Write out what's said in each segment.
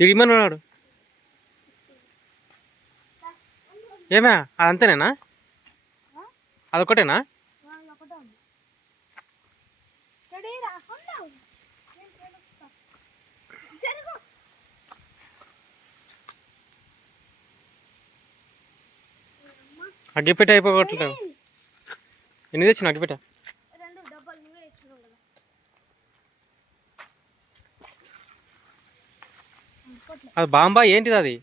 తిడిమన్నాడు ఏమే అదంతేనేనా అదొకటేనా అగ్గిపెట్ట అయిపోగొట్టలేవు ఎన్ని తెచ్చిన అగ్గిపెట్ట అది బాంబా ఏంటిది అది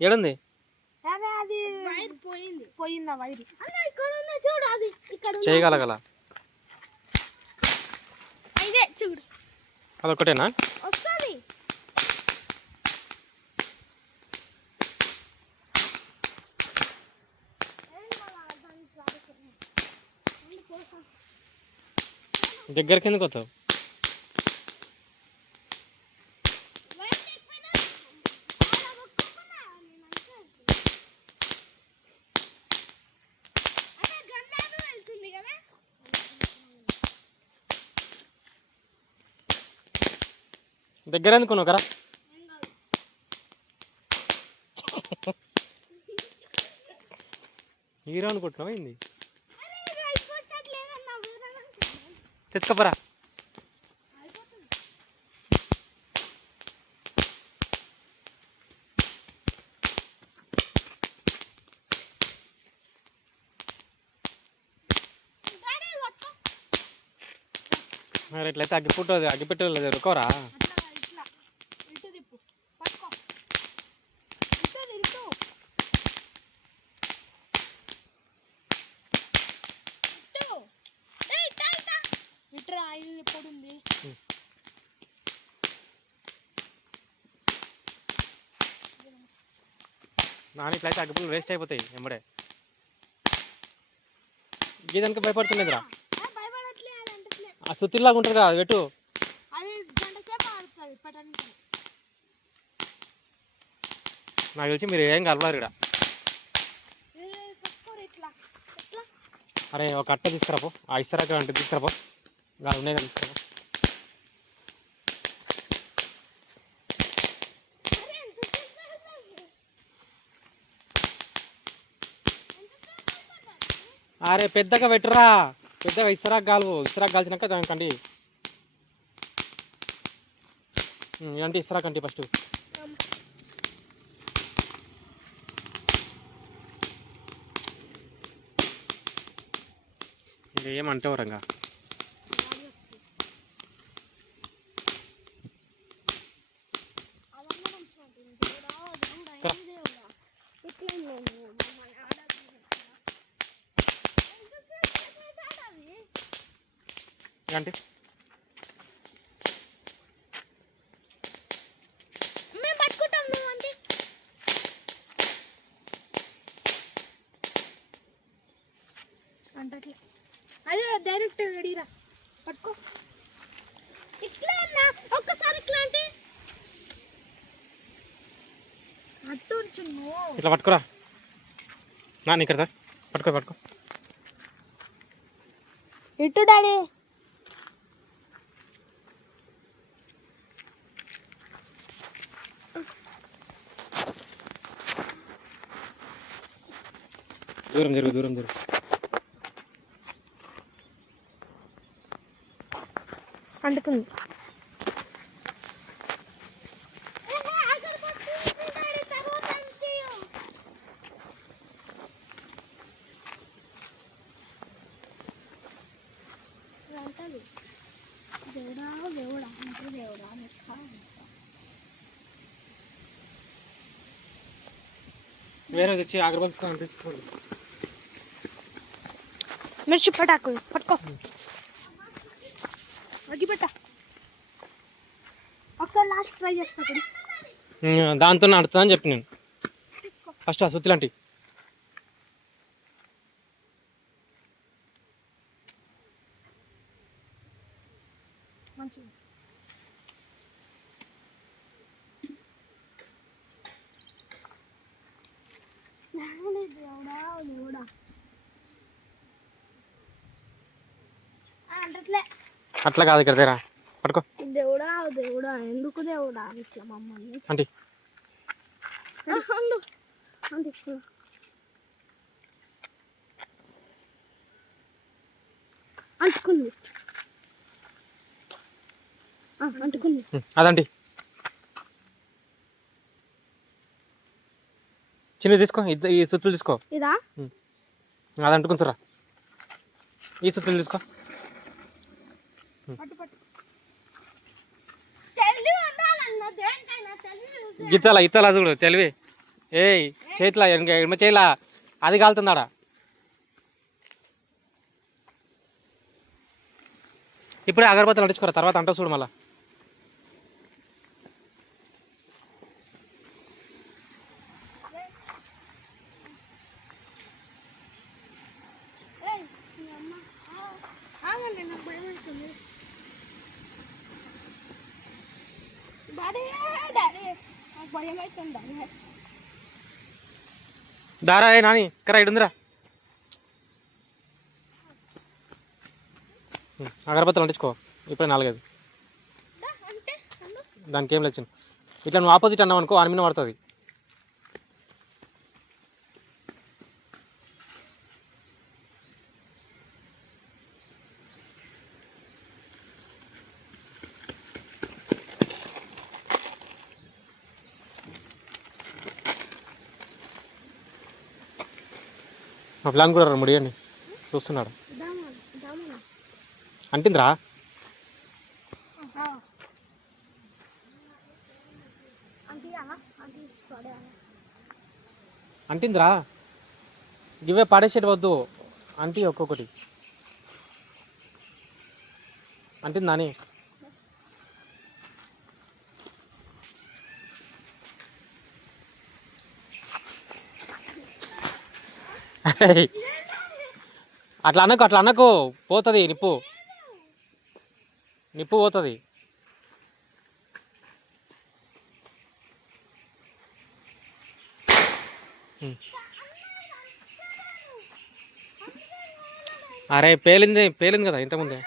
ఏడుంది చేయగలగల అదొకటేనా దగ్గర కిందకు వస్తావు దగ్గర ఎందుకున్నావు కదా హీరో అనుకుంటున్నావు ఏంది తెచ్చుకోపరా మరి ఇట్లయితే అగ్గిపెట్టు రుకోరా నాని ఇట్లయితే అగ్గిపుల్లలు వేస్ట్ అయిపోతాయి ఎంబడే గీదానికి భయపడుతుండేదిరా ఆ సుత్తిలాగా ఉంటుంది కదా అది పెట్టు నాకు తెలిసి మీరు ఏం కలవరు ఇక్కడ అరే ఒక అట్ట తీసుకురాపో ఆ ఇస్తరాక అంటే తీసుకురాపో గాలి ఉన్నాయి కదా తీసుకురాపో అరే పెద్దగా పెట్టురా పెద్దగా ఇస్తరాకు కాల్చినాక దానికండి అంటే ఇస్తరాకండి ఫస్ట్ ఏమంటావు రంగా అంటే అదే డైరెక్ట్ రెడీరా పట్టుకో ఇట్లా అన్న ఒక్కసారి ఇట్లా అంటే అట్టుర్చును ఇట్లా పట్టుకోరా నాన్న ఇక్కడ పట్టుకో ఇటు డాడీ దూరం జరుగు అంటుకుంది వేరే తెచ్చి అగరబత్తి అనిపించుకోండి మిర్చి పటాకు పట్టుకో అగ్గిపెట్ట ఒకసారి లాస్ట్ ట్రై చేస్తా దాంతో నడుతుందని చెప్పి నేను ఫస్ట్ ఆ సుత్తి లాంటివి మంచిగా అట్లా కాదు ఇక్కడ పట్టుకో దేవుడా దేవుడా ఎందుకు దేవుడా ఇట్లా మమ్మల్ని అంటే అంటిస్తున్నా. అంటుకుంది అంటుకుంది. అదండి చిన్నది తీసుకో, ఈ సుత్తులు తీసుకో. ఇదా అది అంటుకుంటురా. ఈ సుత్తులు తీసుకో. ఇత్తలా ఇత్తలా చూడు తెలివి. ఏయ్ చేతిలా ఎడమ చేయలా, అది కాలుతుందాడా. ఇప్పుడే అగరబత్తులు అంటించుకోరా, తర్వాత అంటావు చూడు మళ్ళా. దారా ఏ నాని కరా ఇడుందిరా. అగరబత్తులు అంటించుకో ఇప్పుడే 4-5. దానికి ఏం లేచింది. ఇట్లా నువ్వు ఆపోజిట్ అన్నావు అనుకో, ఆని మీద పడుతుంది. మా ప్లాన్ కూడా ముడియండి చూస్తున్నాడు. అంటిందిరా. అంటిందిరా. ఇవే పడేసేటి వద్దు, అంటి ఒక్కొక్కటి. అంటిందా అని అట్లా అనకు పోతుంది నిప్పు పోతుంది. అరే పేలింది కదా ఇంతకుముందే.